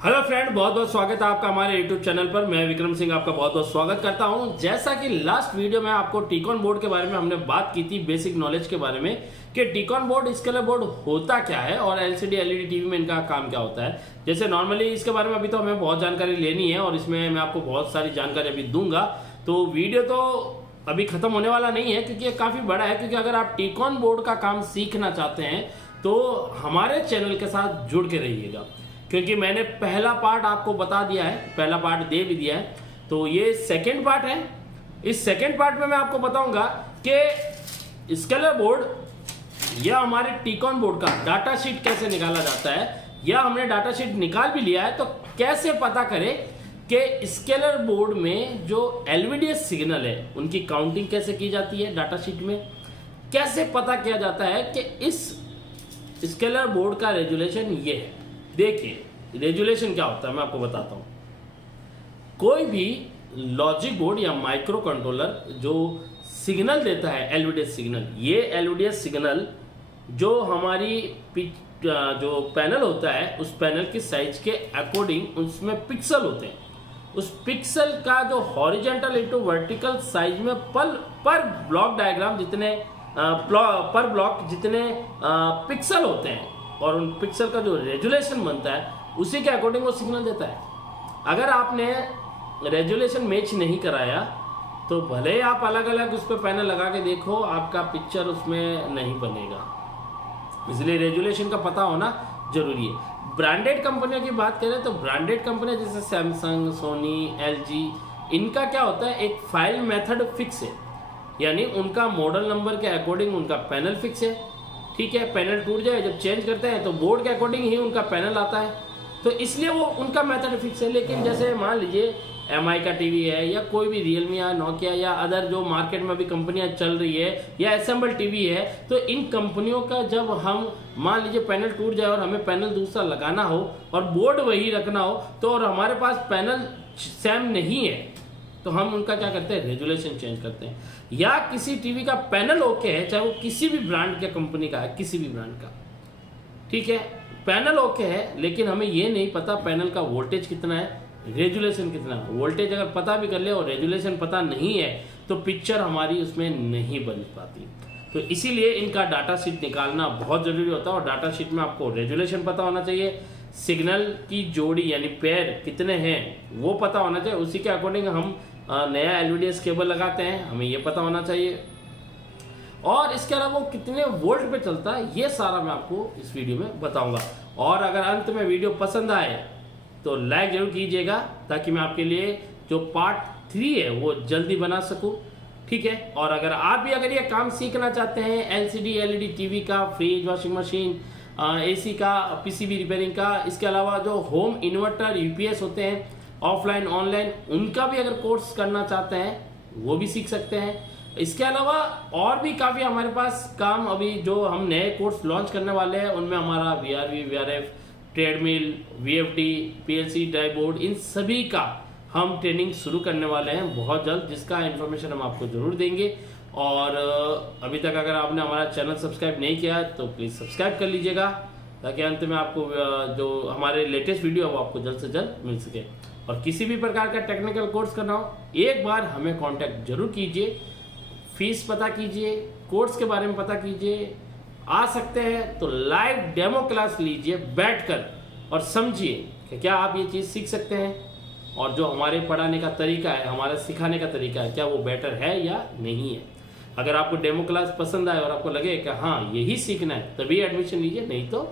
Hello friend, बहुत बहुत स्वागत है आपका हमारे यूट्यूब चैनल पर। मैं विक्रम सिंह आपका बहुत बहुत स्वागत करता हूं। जैसा कि लास्ट वीडियो में आपको टीकॉन बोर्ड के बारे में हमने बात की थी, बेसिक नॉलेज के बारे में कि टीकॉन बोर्ड स्केलर बोर्ड होता क्या है और एलसीडी एलईडी टीवी में इनका काम क्या होता है। जैसे नॉर्मली इसके बारे में अभी तो हमें बहुत जानकारी लेनी है और इसमें मैं आपको बहुत सारी जानकारी अभी दूंगा, तो वीडियो तो अभी खत्म होने वाला नहीं है क्योंकि ये काफी बड़ा है। क्योंकि अगर आप टीकॉन बोर्ड का काम सीखना चाहते हैं तो हमारे चैनल के साथ जुड़ के रहिएगा, क्योंकि मैंने पहला पार्ट आपको बता दिया है, पहला पार्ट दे भी दिया है, तो ये सेकंड पार्ट है। इस सेकंड पार्ट में मैं आपको बताऊंगा कि स्केलर बोर्ड या हमारे टीकॉन बोर्ड का डाटा शीट कैसे निकाला जाता है, या हमने डाटा शीट निकाल भी लिया है तो कैसे पता करें कि स्केलर बोर्ड में जो एलवीडीएस सिग्नल है उनकी काउंटिंग कैसे की जाती है, डाटा शीट में कैसे पता किया जाता है कि इस स्केलर बोर्ड का रेजुलेशन ये है। देखिए रेजुलेशन क्या होता है मैं आपको बताता हूं। कोई भी लॉजिक बोर्ड या माइक्रो कंट्रोलर जो सिग्नल देता है एलवीडीएस सिग्नल, ये एलवीडीएस सिग्नल जो हमारी जो पैनल होता है उस पैनल की साइज के अकॉर्डिंग उसमें पिक्सल होते हैं। उस पिक्सल का जो हॉरिजेंटल इनटू वर्टिकल साइज में पर ब्लॉक डायग्राम जितने पर ब्लॉक जितने पिक्सल होते हैं और उन पिक्सल का जो रेजुलेशन बनता है उसी के अकॉर्डिंग वो सिग्नल देता है। अगर आपने रेजुलेशन मैच नहीं कराया तो भले ही आप अलग अलग उस पर पैनल लगा के देखो, आपका पिक्चर उसमें नहीं बनेगा। इसलिए रेजुलेशन का पता होना जरूरी है। ब्रांडेड कंपनियों की बात करें तो ब्रांडेड कंपनियां जैसे सैमसंग, सोनी, एलजी, इनका क्या होता है, एक फाइल मेथड फिक्स है, यानी उनका मॉडल नंबर के अकॉर्डिंग उनका पैनल फिक्स है। ठीक है, पैनल टूट जाए जब चेंज करते हैं तो बोर्ड के अकॉर्डिंग ही उनका पैनल आता है, तो इसलिए वो उनका मेथड फिक्स है। लेकिन जैसे मान लीजिए एमआई का टीवी है या कोई भी रियलमी या नोकिया या अदर जो मार्केट में अभी कंपनियां चल रही है या असेंबल टीवी है, तो इन कंपनियों का जब हम मान लीजिए पैनल टूट जाए और हमें पैनल दूसरा लगाना हो और बोर्ड वही रखना हो तो और हमारे पास पैनल सेम नहीं है तो हम उनका क्या करते हैं, रेजुलेशन चेंज करते हैं। या किसी टीवी का पैनल ओके है, चाहे वो किसी भी ब्रांड के कंपनी का है, किसी भी ब्रांड का, ठीक है, पैनल ओके है, लेकिन हमें ये नहीं पता पैनल का वोल्टेज कितना है, रेजुलेशन कितना है। वोल्टेज अगर पता भी कर ले और रेजुलेशन पता नहीं है तो पिक्चर हमारी उसमें नहीं बन पाती। तो इसीलिए इनका डाटा शीट निकालना बहुत जरूरी होता है और डाटा शीट में आपको रेजुलेशन पता होना चाहिए, सिग्नल की जोड़ी यानी पेयर कितने हैं वो पता होना चाहिए, उसी के अकॉर्डिंग हम नया एलवीडीएस केबल लगाते हैं, हमें ये पता होना चाहिए। और इसके अलावा वो कितने वोल्ट पे चलता है ये सारा मैं आपको इस वीडियो में बताऊंगा। और अगर अंत में वीडियो पसंद आए तो लाइक जरूर कीजिएगा ताकि मैं आपके लिए जो पार्ट 3 है वो जल्दी बना सकूं, ठीक है। और अगर ये काम सीखना चाहते हैं एलसीडी एलईडी टीवी का, फ्रिज, वॉशिंग मशीन, एसी का, पीसीबी रिपेयरिंग का, इसके अलावा जो होम इन्वर्टर यूपीएस होते हैं ऑफलाइन ऑनलाइन, उनका भी अगर कोर्स करना चाहते हैं वो भी सीख सकते हैं। इसके अलावा और भी काफ़ी हमारे पास काम अभी जो हम नए कोर्स लॉन्च करने वाले हैं उनमें हमारा VRV, VRF, treadmill, VFD, PLC drive board, इन सभी का हम ट्रेनिंग शुरू करने वाले हैं बहुत जल्द, जिसका इन्फॉर्मेशन हम आपको जरूर देंगे। और अभी तक अगर आपने हमारा चैनल सब्सक्राइब नहीं किया है तो प्लीज़ सब्सक्राइब कर लीजिएगा ताकि अंत में आपको जो हमारे लेटेस्ट वीडियो है वो आपको जल्द से जल्द मिल सके। और किसी भी प्रकार का टेक्निकल कोर्स करना हो एक बार हमें कांटेक्ट जरूर कीजिए, फीस पता कीजिए, कोर्स के बारे में पता कीजिए, आ सकते हैं तो लाइव डेमो क्लास लीजिए बैठकर और समझिए कि क्या आप ये चीज़ सीख सकते हैं और जो हमारे पढ़ाने का तरीका है, हमारा सिखाने का तरीका है, क्या वो बेटर है या नहीं है। अगर आपको डेमो क्लास पसंद आए और आपको लगे कि हाँ यही सीखना है तभी एडमिशन लीजिए, नहीं तो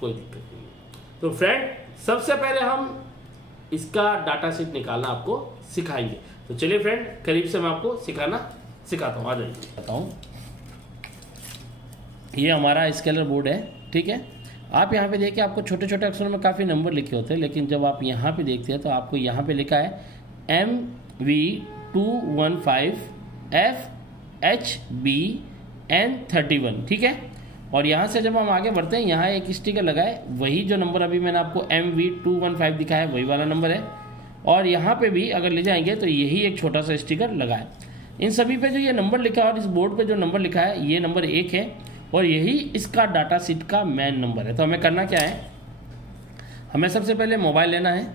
कोई दिक्कत नहीं है। तो फ्रेंड, सबसे पहले हम इसका डाटा शीट निकालना आपको सिखाएंगे। तो चलिए फ्रेंड, करीब से मैं आपको सिखाता हूँ, आ जाइए बताता हूँ। ये हमारा स्केलर बोर्ड है, ठीक है। आप यहाँ पे देखिए आपको छोटे छोटे अक्षरों में काफ़ी नंबर लिखे होते हैं, लेकिन जब आप यहाँ पे देखते हैं तो आपको यहाँ पे लिखा है MV215FHBN31, ठीक है। और यहाँ से जब हम आगे बढ़ते हैं यहाँ एक स्टिकर लगा है, वही जो नंबर अभी मैंने आपको MV215 दिखाया है वही वाला नंबर है। और यहाँ पे भी अगर ले जाएंगे तो यही एक छोटा सा स्टिकर लगा है। इन सभी पे जो ये नंबर लिखा है और इस बोर्ड पे जो नंबर लिखा है ये नंबर 1 है और यही इसका डाटा शीट का मेन नंबर है। तो हमें करना क्या है, हमें सबसे पहले मोबाइल लेना है।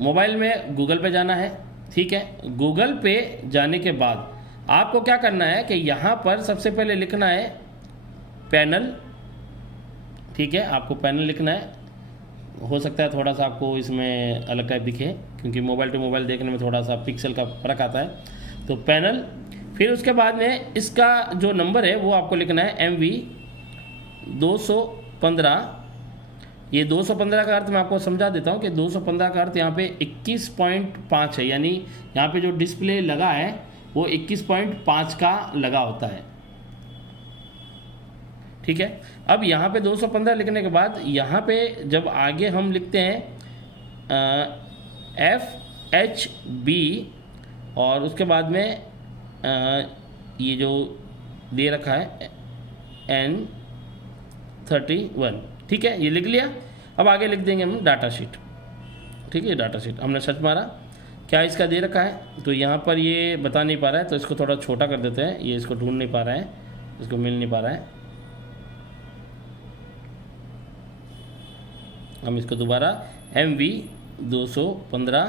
मोबाइल में गूगल पे जाना है, ठीक है। गूगल पे जाने के बाद आपको क्या करना है कि यहाँ पर सबसे पहले लिखना है पैनल, ठीक है। आपको पैनल लिखना है। हो सकता है थोड़ा सा आपको इसमें अलग टाइप दिखे, क्योंकि मोबाइल टू मोबाइल देखने में थोड़ा सा पिक्सल का फ़र्क आता है। तो पैनल, फिर उसके बाद में इसका जो नंबर है वो आपको लिखना है MV 215। ये 215 का अर्थ मैं आपको समझा देता हूँ कि 215 का अर्थ यहाँ पे 21.5 है, यानी यहाँ पे जो डिस्प्ले लगा है वो 21.5 का लगा होता है, ठीक है। अब यहाँ पे 215 लिखने के बाद यहाँ पे जब आगे हम लिखते हैं FHB और उसके बाद में ये जो दे रखा है N31, ठीक है, ये लिख लिया। अब आगे लिख देंगे हम डाटा शीट, ठीक है। डाटा शीट हमने सर्च मारा, क्या इसका दे रखा है, तो यहाँ पर ये बता नहीं पा रहा है, तो इसको थोड़ा छोटा कर देते हैं। ये इसको ढूंढ नहीं पा रहा है, इसको मिल नहीं पा रहा है। हम इसको दोबारा MV 215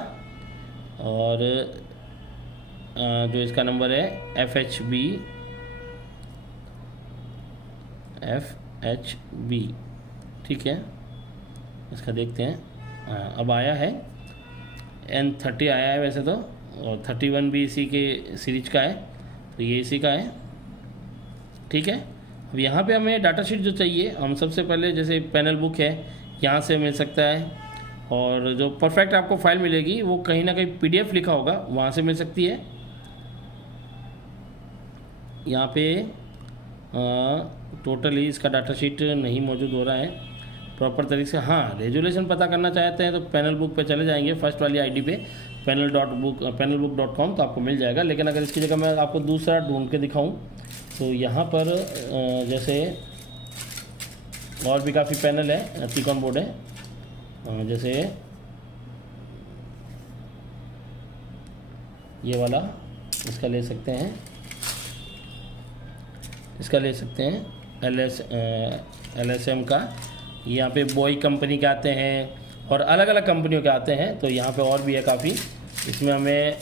और जो इसका नंबर है FHB, ठीक है। इसका देखते हैं। अब आया है N30 आया है वैसे तो, और 31 भी इसी के सीरीज का है, तो ये इसी का है, ठीक है। अब यहाँ पे हमें डाटा शीट जो चाहिए, हम सबसे पहले जैसे पैनल बुक है यहाँ से मिल सकता है, और जो परफेक्ट आपको फाइल मिलेगी वो कहीं ना कहीं PDF लिखा होगा, वहाँ से मिल सकती है। यहाँ पे टोटली इसका डाटा शीट नहीं मौजूद हो रहा है प्रॉपर तरीके से। हाँ, रेजोल्यूशन पता करना चाहते हैं तो पैनल बुक पे चले जाएंगे, फर्स्ट वाली ID पे panelbook.com, तो आपको मिल जाएगा। लेकिन अगर इसकी जगह मैं आपको दूसरा ढूंढ के दिखाऊं तो यहाँ पर जैसे और भी काफ़ी पैनल है, टीकॉन बोर्ड है, जैसे ये वाला, इसका ले सकते हैं, इसका ले सकते हैं LSM का। यहाँ पे बॉय कंपनी के आते हैं और अलग अलग कंपनियों के आते हैं, तो यहाँ पे और भी है काफ़ी। इसमें हमें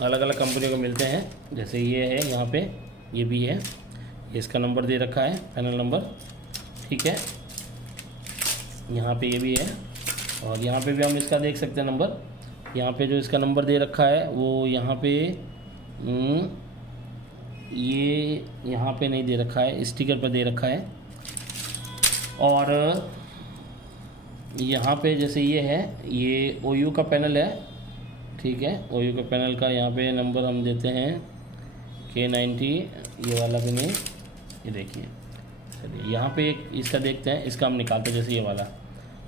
अलग अलग कंपनियों के मिलते हैं, जैसे ये है, यहाँ पे ये भी है, इसका नंबर दे रखा है, पैनल नंबर, ठीक है। यहाँ पे ये भी है, और यहाँ पे भी हम इसका देख सकते हैं नंबर। यहाँ पे जो इसका नंबर दे रखा है वो यहाँ पे ये यहाँ पे नहीं दे रखा है, स्टिकर पर दे रखा है। और यहाँ पे जैसे ये है, ये OU का पैनल है, ठीक है। OU का पैनल का यहाँ पे नंबर हम देते हैं K90, ये वाला भी नहीं, ये देखिए। चलिए यहाँ पे एक इसका देखते हैं, इसका हम निकालते हैं। जैसे ये वाला,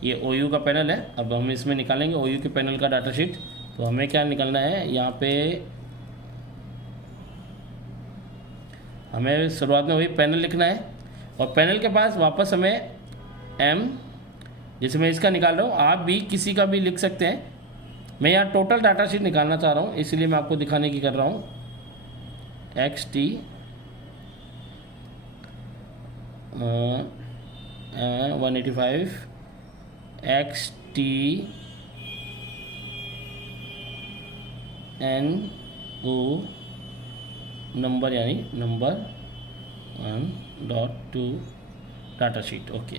ये OU का पैनल है। अब हम इसमें निकालेंगे OU के पैनल का डाटा शीट। तो हमें क्या निकालना है, यहाँ पे हमें शुरुआत में वही पैनल लिखना है, और पैनल के पास वापस हमें M, जैसे मैं इसका निकाल रहा हूँ, आप भी किसी का भी लिख सकते हैं। मैं यहाँ टोटल डाटा शीट निकालना चाह रहा हूँ, इसलिए मैं आपको दिखाने की कर रहा हूँ। XT 185 XT NO नंबर, यानी नंबर 1.2 डाटा शीट, ओके।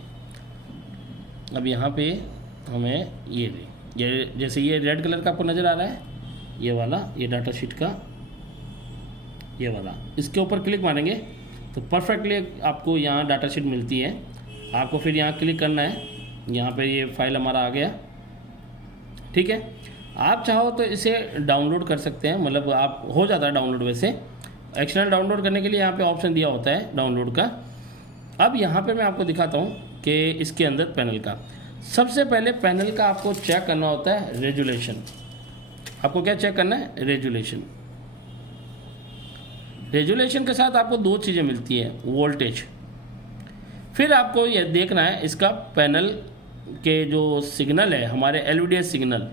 अब यहाँ पे हमें ये जैसे ये रेड कलर का आपको नज़र आ रहा है, ये वाला, ये डाटा शीट का ये वाला, इसके ऊपर क्लिक मारेंगे तो परफेक्टली आपको यहाँ डाटा शीट मिलती है। आपको फिर यहाँ क्लिक करना है, यहाँ पे ये फाइल हमारा आ गया, ठीक है। आप चाहो तो इसे डाउनलोड कर सकते हैं, मतलब आप हो जाता है डाउनलोड। वैसे एक्सटर्नल डाउनलोड करने के लिए यहाँ पे ऑप्शन दिया होता है डाउनलोड का। अब यहाँ पे मैं आपको दिखाता हूँ कि इसके अंदर पैनल का, सबसे पहले पैनल का आपको चेक करना होता है रेजोल्यूशन। आपको क्या चेक करना है, रेजोल्यूशन। रेजोल्यूशन के साथ आपको दो चीज़ें मिलती है, वोल्टेज। फिर आपको यह देखना है इसका पैनल के जो सिग्नल है, हमारे LVDS सिग्नल,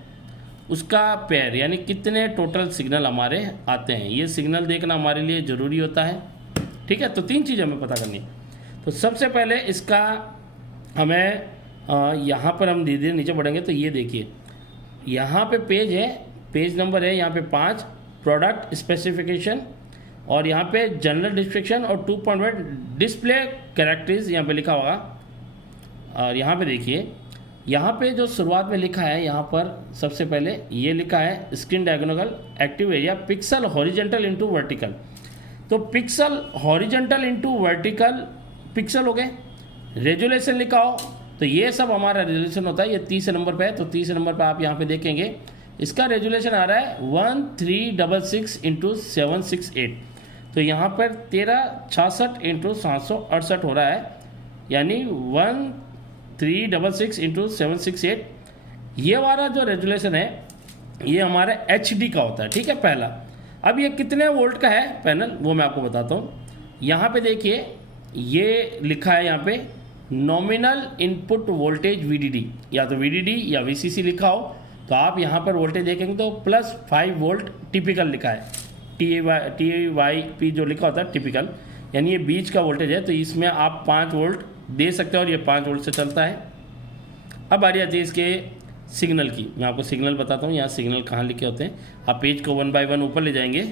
उसका पेयर, यानी कितने टोटल सिग्नल हमारे आते हैं। ये सिग्नल देखना हमारे लिए ज़रूरी होता है, ठीक है। तो तीन चीज़ें हमें पता करनी है। तो सबसे पहले इसका हमें यहाँ पर हम धीरे धीरे नीचे बढ़ेंगे तो ये देखिए यहाँ पे पेज है, पेज नंबर है यहाँ पे 5, प्रोडक्ट स्पेसिफिकेशन, और यहाँ पे जनरल डिस्क्रिप्शन और 2.1 डिस्प्ले कैरेक्टर्स यहाँ पे लिखा होगा। और यहाँ पे देखिए यहाँ पे जो शुरुआत में लिखा है, यहाँ पर सबसे पहले ये लिखा है screen diagonal active area pixel horizontal into vertical. तो pixel horizontal into vertical pixel हो गए, रेजुलेशन लिखा हो तो ये सब हमारा रेजुलेशन होता है। ये 30 नंबर पे है, तो 30 नंबर पे आप यहाँ पे देखेंगे इसका रेजुलेशन आ रहा है 1366 इंटू 768। तो यहाँ पर 1366 इंटू 768 हो रहा है, यानी 1366 इंटू 768। ये वाला जो रेजुलेशन है ये हमारा HD का होता है, ठीक है पहला। अब ये कितने वोल्ट का है पैनल वो मैं आपको बताता हूँ। यहाँ पे देखिए ये लिखा है यहाँ पे नॉमिनल इनपुट वोल्टेज VDD, या तो VDD या VCC लिखा हो तो आप यहाँ पर वोल्टेज देखेंगे तो +5 वोल्ट टिपिकल लिखा है, TYP जो लिखा होता है टिपिकल, यानी ये बीच का वोल्टेज है। तो इसमें आप 5 वोल्ट दे सकते हो और ये 5 वोल्ट से चलता है। अब आ रही है इसके सिग्नल की, मैं आपको सिग्नल बताता हूँ। यहाँ सिग्नल कहाँ लिखे होते हैं, आप पेज को 1 बाय 1 ऊपर ले जाएंगे।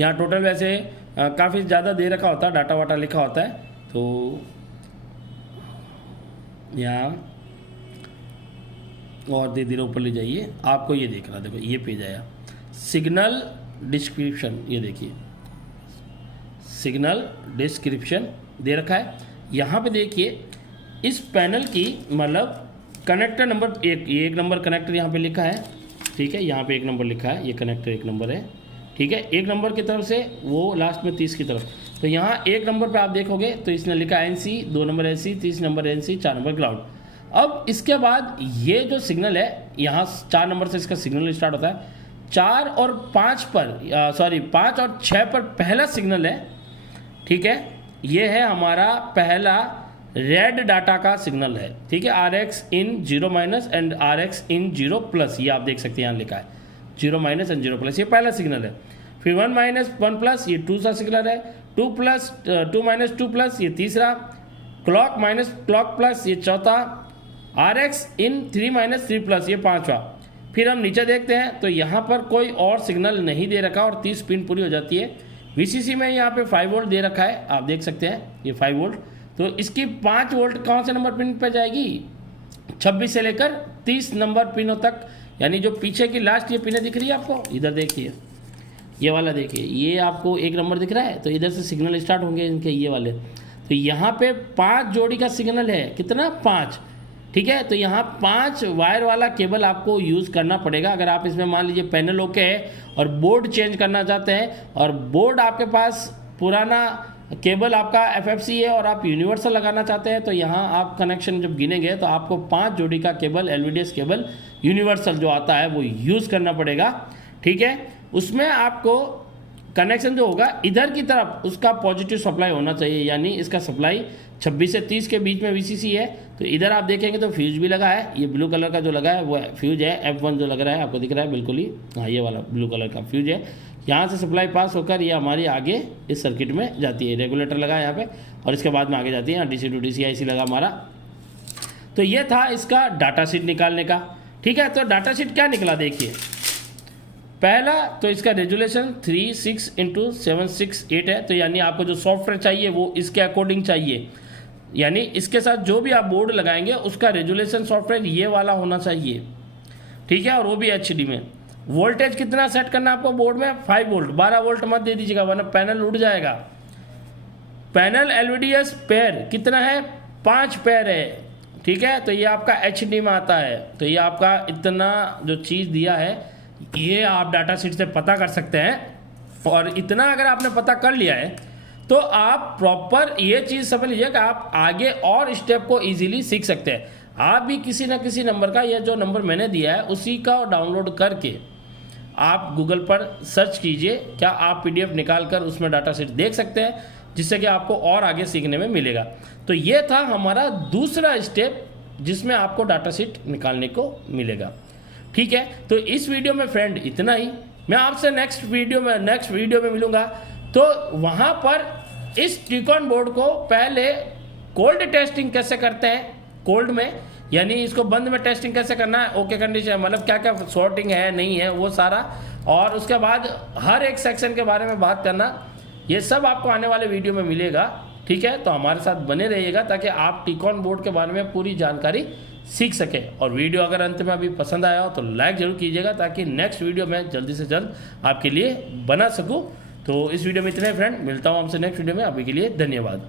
यहाँ टोटल वैसे काफ़ी ज़्यादा दे रखा होता है, डाटा वाटा लिखा होता है। तो यहाँ और धीरे धीरे ऊपर ले जाइए, आपको ये देखना, देखो ये पेज आया सिग्नल डिस्क्रिप्शन, ये देखिए सिग्नल डिस्क्रिप्शन दे रखा है। यहाँ पे देखिए इस पैनल की मतलब कनेक्टर नंबर 1, ये 1 नंबर कनेक्टर यहाँ पे लिखा है, ठीक है। यहाँ पे 1 नंबर लिखा है, ये कनेक्टर 1 नंबर है, ठीक है। 1 नंबर की तरफ से वो लास्ट में 30 की तरफ। तो यहाँ 1 नंबर पे आप देखोगे तो इसने लिखा है NC, 2 number NC, 30 number NC, 4 number ground. अब इसके बाद ये जो सिग्नल है यहाँ 4 नंबर से इसका सिग्नल स्टार्ट होता है। 4 और 5 पर 5 और 6 पर पहला सिग्नल है, ठीक है। ये है हमारा पहला रेड डाटा का सिग्नल है, ठीक है। RX in 0- and RX in 0+, ये आप देख सकते हैं यहाँ लिखा है 0- एंड 0+, ये पहला सिग्नल है। फिर 1- 1+, ये 2 सा सिग्नल है। 2+, 2-2+, ये तीसरा। क्लॉक प्लस, ये चौथा। RX in 3- 3+, ये 5वां। फिर हम नीचे देखते हैं तो यहाँ पर कोई और सिग्नल नहीं दे रखा और 30 पिन पूरी हो जाती है। VCC में यहाँ पे 5 वोल्ट दे रखा है, आप देख सकते हैं ये 5 वोल्ट। तो इसकी 5 वोल्ट कौन से नंबर पिन पे जाएगी, 26 से लेकर 30 नंबर पिनों तक, यानी जो पीछे की लास्ट ये पिनें दिख रही है आपको, इधर देखिए ये वाला, देखिए ये आपको 1 नंबर दिख रहा है, तो इधर से सिग्नल स्टार्ट होंगे इनके ये वाले। तो यहाँ पे 5 जोड़ी का सिग्नल है, कितना 5, ठीक है। तो यहाँ 5 वायर वाला केबल आपको यूज़ करना पड़ेगा। अगर आप इसमें मान लीजिए पैनल ओके है और बोर्ड चेंज करना चाहते हैं और बोर्ड आपके पास पुराना केबल आपका FFC है और आप यूनिवर्सल लगाना चाहते हैं, तो यहाँ आप कनेक्शन जब गिनेंगे तो आपको 5 जोड़ी का केबल LVDS केबल यूनिवर्सल जो आता है वो यूज़ करना पड़ेगा, ठीक है। उसमें आपको कनेक्शन जो होगा इधर की तरफ उसका पॉजिटिव सप्लाई होना चाहिए, यानी इसका सप्लाई 26 से 30 के बीच में VCC है। तो इधर आप देखेंगे तो फ्यूज भी लगा है, ये ब्लू कलर का जो लगा है वो फ्यूज है, F1 जो लग रहा है आपको दिख रहा है बिल्कुल ही, हाँ ये वाला ब्लू कलर का फ्यूज है। यहाँ से सप्लाई पास होकर ये हमारी आगे इस सर्किट में जाती है, रेगुलेटर लगा है यहाँ पे, और इसके बाद में आगे जाती है, यहाँ DC to DC IC लगा हमारा। तो ये था इसका डाटा शीट निकालने का, ठीक है। तो डाटा शीट क्या निकला देखिए, पहला तो इसका रेजुलेशन 36 × 768 है, तो यानी आपको जो सॉफ्टवेयर चाहिए वो इसके अकॉर्डिंग चाहिए, यानी इसके साथ जो भी आप बोर्ड लगाएंगे उसका रेजुलेशन सॉफ्टवेयर ये वाला होना चाहिए, ठीक है, और वो भी HD में। वोल्टेज कितना सेट करना आपको बोर्ड में, 5 वोल्ट, 12 वोल्ट मत दे दीजिएगा वरना पैनल उड़ जाएगा। पैनल LVDS पेयर कितना है, 5 पेयर है, ठीक है। तो ये आपका HD में आता है, तो ये आपका इतना जो चीज़ दिया है ये आप डाटा शीट से पता कर सकते हैं। और इतना अगर आपने पता कर लिया है तो आप प्रॉपर ये चीज़ समझ लीजिए कि आप आगे और स्टेप को इजीली सीख सकते हैं। आप भी किसी न किसी नंबर का, या जो नंबर मैंने दिया है उसी का डाउनलोड करके आप गूगल पर सर्च कीजिए, क्या आप PDF निकाल कर उसमें डाटा शीट देख सकते हैं, जिससे कि आपको और आगे सीखने में मिलेगा। तो ये था हमारा दूसरा स्टेप जिसमें आपको डाटा शीट निकालने को मिलेगा, ठीक है। तो इस वीडियो में फ्रेंड इतना ही, मैं आपसे नेक्स्ट वीडियो में मिलूंगा। तो वहाँ पर इस टिकॉन बोर्ड को पहले कोल्ड टेस्टिंग कैसे करते हैं, कोल्ड में यानी इसको बंद में टेस्टिंग कैसे करना है, ओके कंडीशन मतलब क्या क्या सॉर्टिंग है नहीं है वो सारा, और उसके बाद हर एक सेक्शन के बारे में बात करना, ये सब आपको आने वाले वीडियो में मिलेगा। ठीक है, तो हमारे साथ बने रहिएगा ताकि आप टीकॉन बोर्ड के बारे में पूरी जानकारी सीख सके। और वीडियो अगर अंत में अभी पसंद आया हो तो लाइक जरूर कीजिएगा ताकि नेक्स्ट वीडियो में जल्दी से जल्द आपके लिए बना सकूं। तो इस वीडियो में इतने फ्रेंड, मिलता हूं आपसे नेक्स्ट वीडियो में, अभी के लिए धन्यवाद।